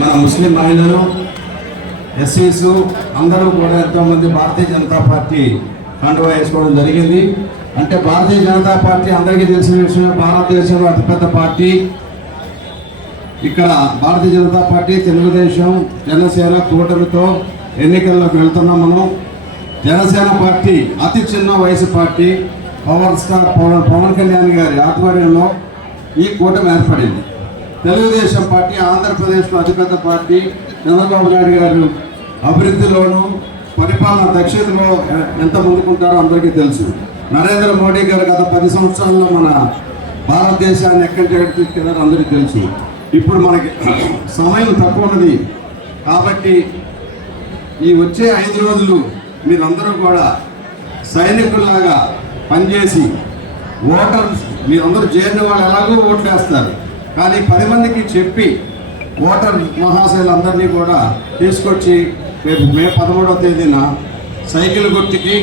మన ముస్లిం మహిళలు ఎస్సీస్ అందరూ కూడా ఎంతోమంది భారతీయ జనతా పార్టీ కండువా వేసుకోవడం జరిగింది. అంటే భారతీయ జనతా పార్టీ అందరికీ తెలిసిన విషయం భారతదేశంలో అతిపెద్ద పార్టీ. ఇక్కడ భారతీయ జనతా పార్టీ తెలుగుదేశం జనసేన కూటమితో ఎన్నికల్లోకి వెళ్తున్నాం మనం. జనసేన పార్టీ అతి చిన్న వయసు party power star Pawan Pawan Kalyan గారి ఆధ్వర్యంలో ఈ కూటమి ఏర్పడింది. తెలుగుదేశం పార్టీ ఆంధ్రప్రదేశ్లో అతిపెద్ద పార్టీ చంద్రబాబు నాయుడు గారు అభివృద్ధిలోను పరిపాలన దక్షతలో ఎంత ముందుకుంటారో అందరికీ తెలుసు. నరేంద్ర మోడీ గారు గత పది సంవత్సరాల్లో మన భారతదేశాన్ని ఎక్కడికి ఎక్కడికి తీసుకెళ్ళారో అందరికీ తెలుసు. ఇప్పుడు మనకి సమయం తక్కువ ఉన్నది. కాబట్టి ఈ వచ్చే ఐదు రోజులు మీరందరూ కూడా సైనికుల్లాగా పనిచేసి ఓటర్ మీరందరూ చేరిన వాళ్ళు ఎలాగో ఓట్లు వేస్తారు కానీ పది మందికి చెప్పి ఓటర్ మహాశయులందరినీ కూడా తీసుకొచ్చి రేపు మే పదమూడవ తేదీన సైకిల్ గుర్తుకి